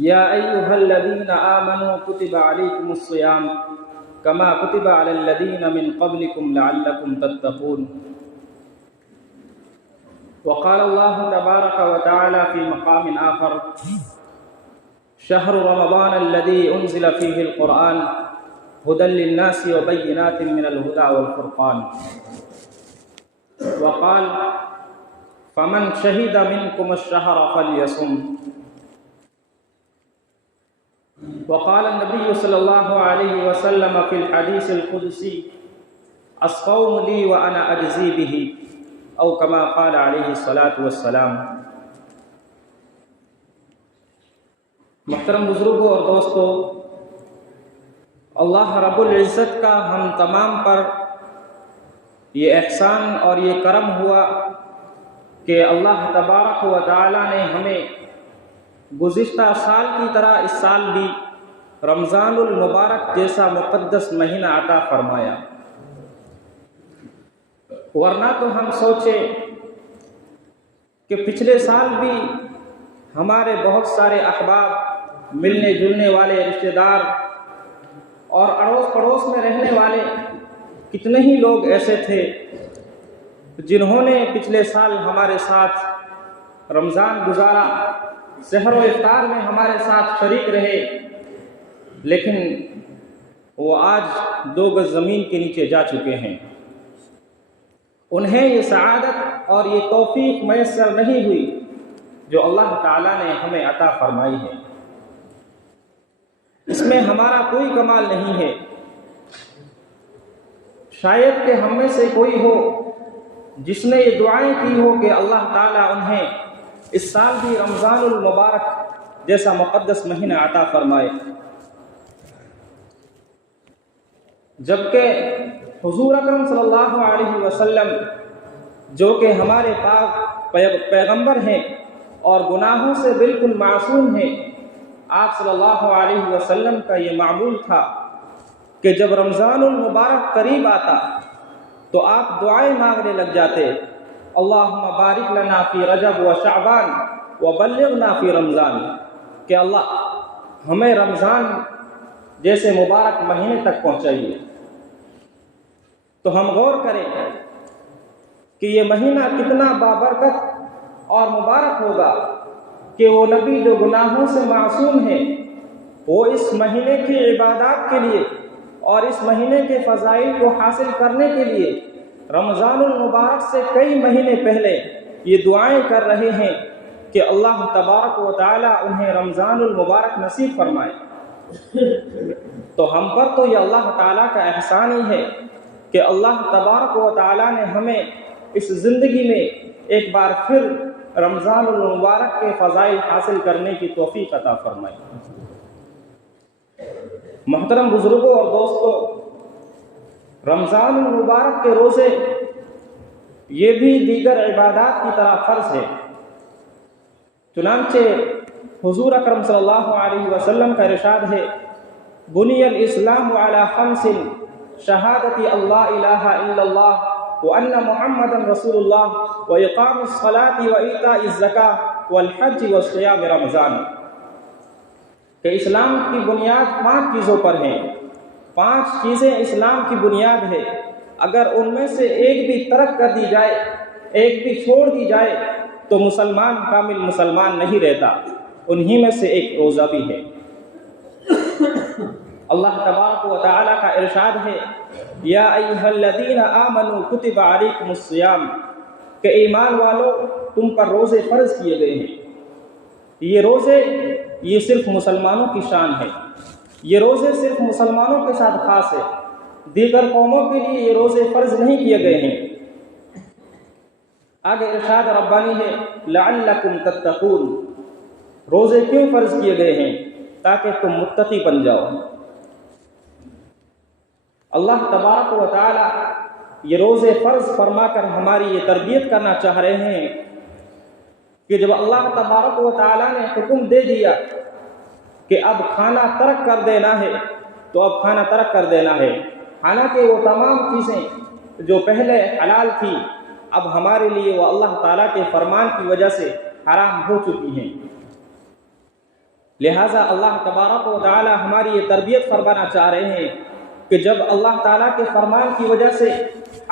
یا ایھا الذین آمنوا کتب علیکم الصیام کما کتب علی الذین من قبلکم لعلکم تتقون۔ وقال اللہ تبارک وتعالی فی مقام آخر شہر رمضان الذی انزل فیہ القرآن ہدی للناس وبینات من الہدی والفرقان۔ وقال فمن شہد منکم الشہر فلیصم۔ وقال النبی صلی اللہ علیہ وسلم فی الحدیث القدسی الصوم لی وانا اجزی بہ، او کما قال علیہ الصلاۃ والسلام۔ محترم بزرگوں اور دوستو، اللہ رب العزت کا ہم تمام پر یہ احسان اور یہ کرم ہوا کہ اللہ تبارک و تعالی نے ہمیں گزشتہ سال کی طرح اس سال بھی رمضان المبارک جیسا مقدس مہینہ عطا فرمایا، ورنہ تو ہم سوچے کہ پچھلے سال بھی ہمارے بہت سارے احباب، ملنے جلنے والے رشتہ دار اور اڑوس پڑوس میں رہنے والے کتنے ہی لوگ ایسے تھے جنہوں نے پچھلے سال ہمارے ساتھ رمضان گزارا، سحر و افطار میں ہمارے ساتھ شریک رہے، لیکن وہ آج 2 گز زمین کے نیچے جا چکے ہیں۔ انہیں یہ سعادت اور یہ توفیق میسر نہیں ہوئی جو اللہ تعالیٰ نے ہمیں عطا فرمائی ہے۔ اس میں ہمارا کوئی کمال نہیں ہے، شاید کہ ہم میں سے کوئی ہو جس نے یہ دعائیں کی ہو کہ اللہ تعالیٰ انہیں اس سال بھی رمضان المبارک جیسا مقدس مہینہ عطا فرمائے، جبکہ حضور اکرم صلی اللہ علیہ وسلم جو کہ ہمارے پاک پیغمبر ہیں اور گناہوں سے بالکل معصوم ہیں، آپ صلی اللہ علیہ وسلم کا یہ معمول تھا کہ جب رمضان المبارک قریب آتا تو آپ دعائیں مانگنے لگ جاتے، اللہم بارک لنا فی رجب و شعبان وبلغنا فی رمضان، کہ اللہ ہمیں رمضان جیسے مبارک مہینے تک پہنچائیے۔ تو ہم غور کریں کہ یہ مہینہ کتنا بابرکت اور مبارک ہوگا کہ وہ نبی جو گناہوں سے معصوم ہیں، وہ اس مہینے کی عبادات کے لیے اور اس مہینے کے فضائل کو حاصل کرنے کے لیے رمضان المبارک سے کئی مہینے پہلے یہ دعائیں کر رہے ہیں کہ اللہ تبارک و تعالی انہیں رمضان المبارک نصیب فرمائے۔ تو ہم پر تو یہ اللہ تعالیٰ کا احسان ہی ہے کہ اللہ تبارک و تعالیٰ نے ہمیں اس زندگی میں ایک بار پھر رمضان المبارک کے فضائل حاصل کرنے کی توفیق عطا فرمائی۔ محترم بزرگوں اور دوستوں، رمضان المبارک کے روزے یہ بھی دیگر عبادات کی طرح فرض ہے، چنانچہ حضور اکرم صلی اللہ علیہ وسلم کا ارشاد ہے، بنی الاسلام علی 5 شہادت اللہ الہ الا اللہ وان محمد رسول اللہ واقام الصلاۃ وایتاء الزکاۃ والحج وصیام رمضان، کہ اسلام کی بنیاد 5 چیزوں پر ہیں۔ 5 چیزیں اسلام کی بنیاد ہے، اگر ان میں سے ایک بھی ترک کر دی جائے، ایک بھی چھوڑ دی جائے تو مسلمان کامل مسلمان نہیں رہتا، انہی میں سے ایک روزہ بھی ہے۔ اللہ تبارک و تعالیٰ کا ارشاد ہے، یا ایھا الذین آمنوا کتب علیکم الصیام، کہ ایمان والو تم پر روزے فرض کیے گئے ہیں۔ یہ روزے یہ صرف مسلمانوں کی شان ہے، یہ روزے صرف مسلمانوں کے ساتھ خاص ہے، دیگر قوموں کے لیے یہ روزے فرض نہیں کیے گئے ہیں۔ آگے ارشاد ربانی ہے، لعلکم تتقون، روزے کیوں فرض کیے گئے ہیں؟ تاکہ تم متقی بن جاؤ۔ اللہ تبارک و تعالی یہ روزے فرض فرما کر ہماری یہ تربیت کرنا چاہ رہے ہیں کہ جب اللہ تبارک و تعالی نے حکم دے دیا کہ اب کھانا ترک کر دینا ہے تو اب کھانا ترک کر دینا ہے، حالانکہ وہ تمام چیزیں جو پہلے حلال تھی اب ہمارے لیے وہ اللہ تعالیٰ کے فرمان کی وجہ سے حرام ہو چکی ہیں۔ لہٰذا اللہ تبارک و تعالی ہماری یہ تربیت فرمانا چاہ رہے ہیں کہ جب اللہ تعالیٰ کے فرمان کی وجہ سے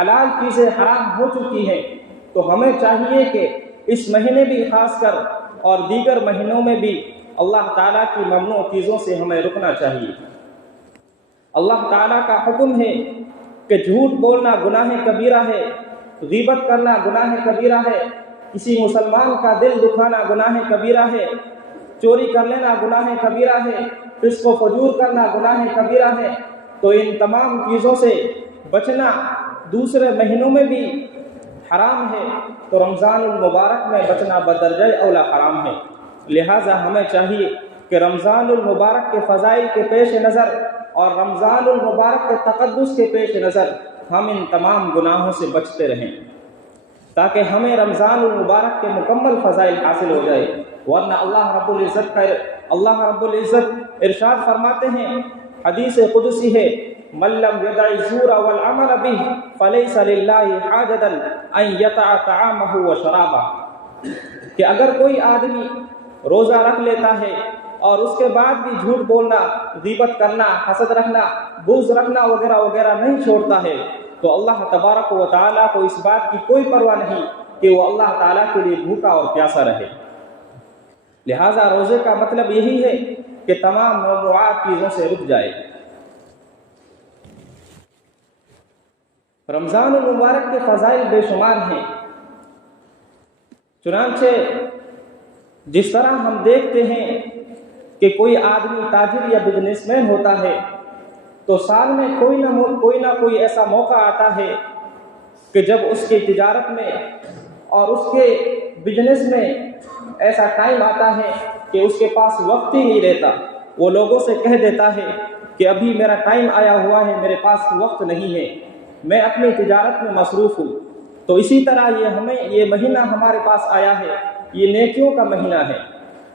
حلال چیزیں حرام ہو چکی ہیں تو ہمیں چاہیے کہ اس مہینے بھی خاص کر اور دیگر مہینوں میں بھی اللہ تعالیٰ کی ممنوع چیزوں سے ہمیں رکنا چاہیے۔ اللہ تعالیٰ کا حکم ہے کہ جھوٹ بولنا گناہ کبیرہ ہے، غیبت کرنا گناہ کبیرہ ہے، کسی مسلمان کا دل دکھانا گناہ کبیرہ ہے، چوری کر لینا گناہ کبیرہ ہے، فسق و فجور کرنا گناہ کبیرہ ہے۔ تو ان تمام چیزوں سے بچنا دوسرے مہینوں میں بھی حرام ہے، تو رمضان المبارک میں بچنا بدرجہ اولا حرام ہے۔ لہٰذا ہمیں چاہیے کہ رمضان المبارک کے فضائل کے پیش نظر اور رمضان المبارک کے تقدس کے پیش نظر ہم ان تمام گناہوں سے بچتے رہیں، تاکہ ہمیں رمضان المبارک کے مکمل فضائل حاصل ہو جائے۔ ورنہ اللہ رب العزت ارشاد فرماتے ہیں، حدیث قدسی ہے، من لم يدع الزور والعمل به فليس لله حاجة ان يطع طعامه وشرابه، کہ اگر کوئی آدمی روزہ رکھ لیتا ہے اور اس کے بعد بھی جھوٹ بولنا، غیبت کرنا، حسد رکھنا، بغض رکھنا وغیرہ وغیرہ نہیں چھوڑتا ہے، تو اللہ تبارک و تعالیٰ کو اس بات کی کوئی پرواہ نہیں کہ وہ اللہ تعالیٰ کے لیے بھوکا اور پیاسا رہے۔ لہٰذا روزے کا مطلب یہی ہے کہ تمام ممنوعات چیزوں سے رک جائے۔ رمضان المبارک کے فضائل بے شمار ہیں، چنانچہ جس طرح ہم دیکھتے ہیں کہ کوئی آدمی تاجر یا بزنس مین ہوتا ہے تو سال میں کوئی نہ کوئی ایسا موقع آتا ہے کہ جب اس کی تجارت میں اور اس کے بزنس میں ایسا ٹائم آتا ہے کہ اس کے پاس وقت ہی نہیں رہتا، وہ لوگوں سے کہہ دیتا ہے کہ ابھی میرا ٹائم آیا ہوا ہے، میرے پاس وقت نہیں ہے، میں اپنی تجارت میں مصروف ہوں۔ تو اسی طرح یہ مہینہ ہمارے پاس آیا ہے، یہ نیکیوں کا مہینہ ہے،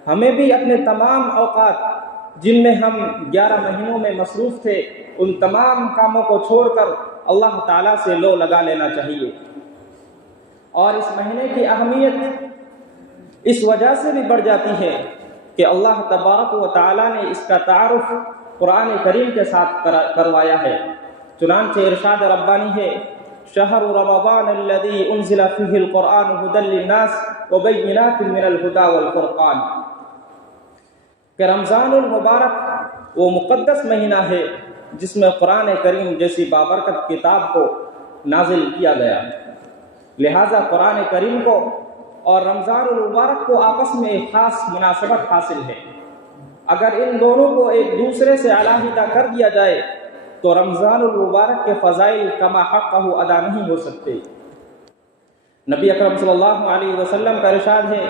ہمیں بھی اپنے تمام اوقات جن میں ہم 11 مہینوں میں مصروف تھے ان تمام کاموں کو چھوڑ کر اللہ تعالیٰ سے لو لگا لینا چاہیے۔ اور اس مہینے کی اہمیت اس وجہ سے بھی بڑھ جاتی ہے کہ اللہ تبارک و تعالیٰ نے اس کا تعارف قرآن کریم کے ساتھ کروایا ہے۔ چنانچہ ارشاد ربانی ہے، شہر رمضان الذی انزل فیہ القرآن ھدی للناس وبینات من الھدی والفرقان، کہ رمضان المبارک وہ مقدس مہینہ ہے جس میں قرآن کریم جیسی بابرکت کتاب کو نازل کیا گیا۔ لہٰذا قرآن کریم کو اور رمضان المبارک کو آپس میں ایک خاص مناسبت حاصل ہے۔ اگر ان دونوں کو ایک دوسرے سے علیحدہ کر دیا جائے تو رمضان المبارک کے فضائل کما حقہ ادا نہیں ہو سکتے۔ نبی اکرم صلی اللہ علیہ وسلم کا ارشاد ہے،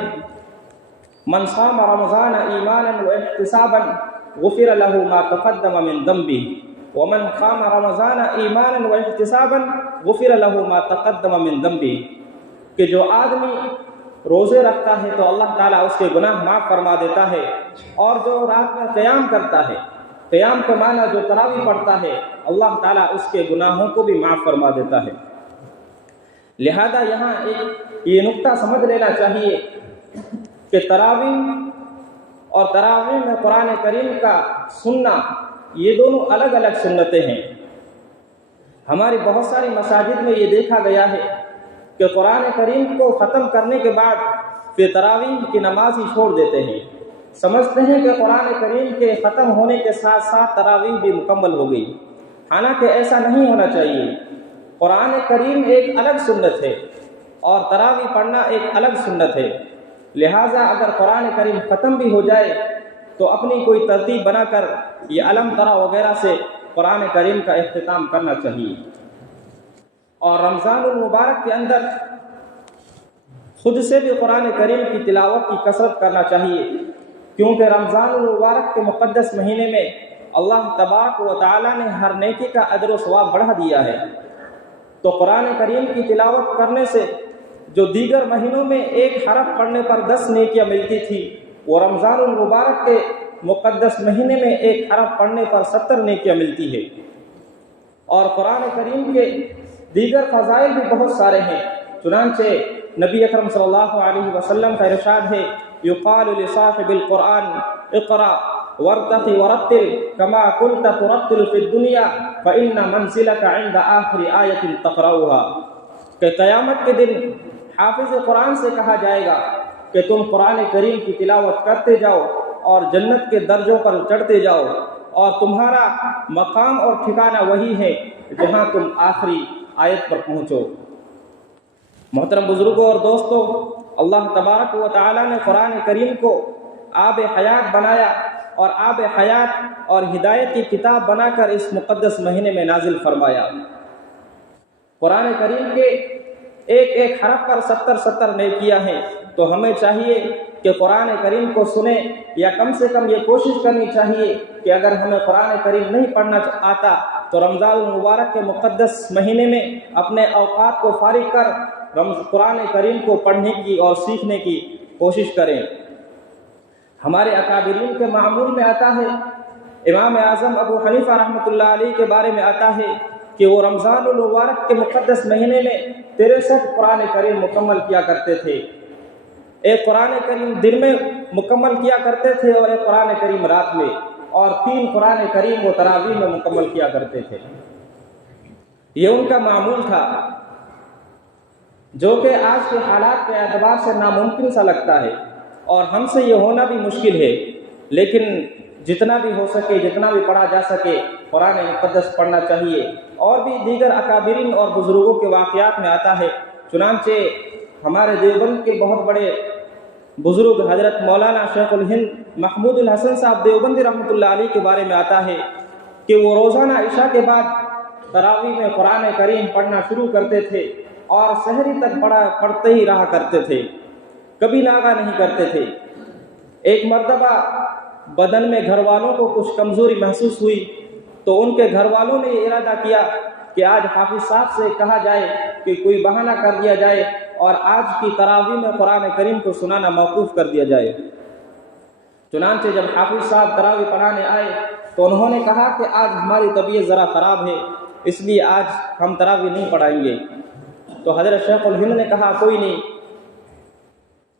من صام رمضان ایمانا واحتسابا غفر له ما تقدم من ذنبه ومن قام رمضان ایمانا واحتسابا غفر له ما تقدم من ذنبه، کہ جو آدمی روزے رکھتا ہے تو اللہ تعالیٰ اس کے گناہ معاف فرما دیتا ہے، اور جو رات میں قیام کرتا ہے، قیام کے معنی جو تراویح پڑھتا ہے، اللہ تعالیٰ اس کے گناہوں کو بھی معاف فرما دیتا ہے۔ لہذا یہاں یہ نقطہ سمجھ لینا چاہیے کہ تراویح اور تراویح میں قرآن کریم کا سننا یہ دونوں الگ الگ سنتیں ہیں۔ ہماری بہت ساری مساجد میں یہ دیکھا گیا ہے کہ قرآن کریم کو ختم کرنے کے بعد پھر تراویح کی نماز ہی چھوڑ دیتے ہیں، سمجھتے ہیں کہ قرآن کریم کے ختم ہونے کے ساتھ ساتھ تراویح بھی مکمل ہو گئی، حالانکہ ایسا نہیں ہونا چاہیے۔ قرآن کریم ایک الگ سنت ہے اور تراویح پڑھنا ایک الگ سنت ہے۔ لہٰذا اگر قرآن کریم ختم بھی ہو جائے تو اپنی کوئی ترتیب بنا کر یہ علم ترا وغیرہ سے قرآن کریم کا اختتام کرنا چاہیے۔ اور رمضان المبارک کے اندر خود سے بھی قرآن کریم کی تلاوت کی کثرت کرنا چاہیے، کیونکہ رمضان المبارک کے مقدس مہینے میں اللہ تبارک و تعالیٰ نے ہر نیکی کا اجر و ثواب بڑھا دیا ہے۔ تو قرآن کریم کی تلاوت کرنے سے جو دیگر مہینوں میں ایک حرف پڑھنے پر 10 نیکیاں ملتی تھی، وہ رمضان المبارک کے مقدس مہینے میں ایک حرف پڑھنے پر 70 نیکیاں ملتی ہے۔ اور قرآن کریم کے دیگر فضائل بھی بہت سارے ہیں، چنانچہ نبی اکرم صلی اللہ علیہ وسلم کا ارشاد ہے يقال لصاحب القرآن اقرأ وارتق ورتل كما كنت ترتل في الدنيا فإن منزلك عند آخر آية تقرأها، کہ قیامت کے دن حافظ قرآن سے کہا جائے گا کہ تم قرآن کریم کی تلاوت کرتے جاؤ اور جنت کے درجوں پر چڑھتے جاؤ، اور تمہارا مقام اور ٹھکانہ وہی ہے جہاں تم آخری آیت پر پہنچو۔ محترم بزرگوں اور دوستوں، اللہ تبارک و تعالیٰ نے قرآن کریم کو آب حیات بنایا اور آب حیات اور ہدایت کی کتاب بنا کر اس مقدس مہینے میں نازل فرمایا۔ قرآن کریم کے ایک ایک حرف پر 70 نیکیاں ہیں، تو ہمیں چاہیے کہ قرآن کریم کو سنیں، یا کم سے کم یہ کوشش کرنی چاہیے کہ اگر ہمیں قرآن کریم نہیں پڑھنا آتا تو رمضان المبارک کے مقدس مہینے میں اپنے اوقات کو فارغ کر قرآن کریم کو پڑھنے کی اور سیکھنے کی کوشش کریں۔ ہمارے اکابرین کے معمول میں آتا ہے، امام اعظم ابو حنیفہ رحمۃ اللہ علیہ کے بارے میں آتا ہے کہ وہ رمضان المبارک کے مقدس مہینے میں 63 قرآن کریم مکمل کیا کرتے تھے۔ ایک قرآن کریم دن میں مکمل کیا کرتے تھے اور ایک قرآن کریم رات میں، اور 3 قرآن کریم وہ تراویح میں مکمل کیا کرتے تھے۔ یہ ان کا معمول تھا، جو کہ آج کے حالات کے اعتبار سے ناممکن سا لگتا ہے، اور ہم سے یہ ہونا بھی مشکل ہے، لیکن جتنا بھی ہو سکے، جتنا بھی پڑھا جا سکے قرآن مقدس پڑھنا چاہیے۔ اور بھی دیگر اکابرین اور بزرگوں کے واقعات میں آتا ہے، چنانچہ ہمارے دیوبند کے بہت بڑے بزرگ حضرت مولانا شیخ الہند محمود الحسن صاحب دیوبندی رحمۃ اللہ علیہ کے بارے میں آتا ہے کہ وہ روزانہ عشاء کے بعد تراویح میں قرآن کریم پڑھنا شروع کرتے تھے اور سحری تک پڑھتے ہی رہا کرتے تھے، کبھی ناغہ نہیں کرتے تھے۔ ایک مرتبہ بدن میں گھر والوں کو کچھ کمزوری محسوس ہوئی تو ان کے گھر والوں نے یہ ارادہ کیا کہ آج حافظ صاحب سے کہا جائے کہ کوئی بہانہ کر دیا جائے اور آج کی تراویح میں قرآن کریم کو سنانا موقوف کر دیا جائے۔ چنانچہ جب حافظ صاحب تراویح پڑھانے آئے تو انہوں نے کہا کہ آج ہماری طبیعت ذرا خراب ہے، اس لیے آج ہم تراویح نہیں پڑھائیں گے۔ تو حضرت شیخ الہند نے کہا کوئی نہیں۔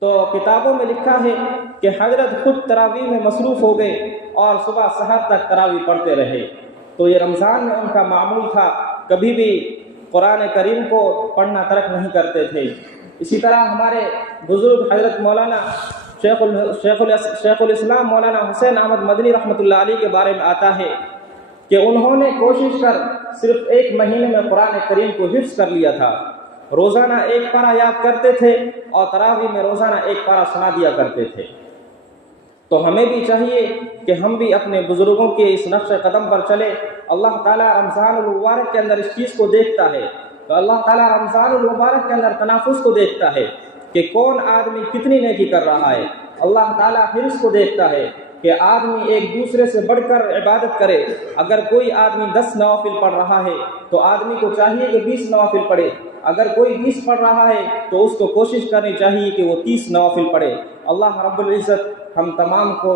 تو کتابوں میں لکھا ہے کہ حضرت خود تراویح میں مصروف ہو گئے اور صبح سحر تک تراویح پڑھتے رہے۔ تو یہ رمضان میں ان کا معمول تھا، کبھی بھی قرآن کریم کو پڑھنا ترک نہیں کرتے تھے۔ اسی طرح ہمارے بزرگ حضرت مولانا شیخ الاسلام مولانا حسین احمد مدنی رحمۃ اللہ علیہ کے بارے میں آتا ہے کہ انہوں نے کوشش کر صرف 1 مہینے میں قرآن کریم کو حفظ کر لیا تھا۔ روزانہ 1 پارہ یاد کرتے تھے اور تراویح میں روزانہ 1 پارہ سنا دیا کرتے تھے۔ تو ہمیں بھی چاہیے کہ ہم بھی اپنے بزرگوں کے اس نقش قدم پر چلے۔ اللہ تعالیٰ رمضان المبارک کے اندر اس چیز کو دیکھتا ہے، تو اللہ تعالیٰ رمضان المبارک کے اندر تنافس کو دیکھتا ہے کہ کون آدمی کتنی نیکی کر رہا ہے۔ اللہ تعالیٰ حرص کو دیکھتا ہے کہ آدمی ایک دوسرے سے بڑھ کر عبادت کرے۔ اگر کوئی آدمی 10 نوافل پڑھ رہا ہے تو آدمی کو چاہیے کہ 20 نوافل پڑھے، اگر کوئی 20 پڑھ رہا ہے تو اس کو کوشش کرنی چاہیے کہ وہ 30 نوافل پڑھے۔ اللہ رب العزت ہم تمام کو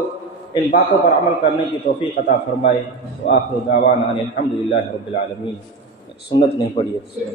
ان باتوں پر عمل کرنے کی توفیق عطا فرمائے۔ وآخر دعوانا ان الحمد للہ رب العالمین۔ سنت نہیں پڑھی ہے۔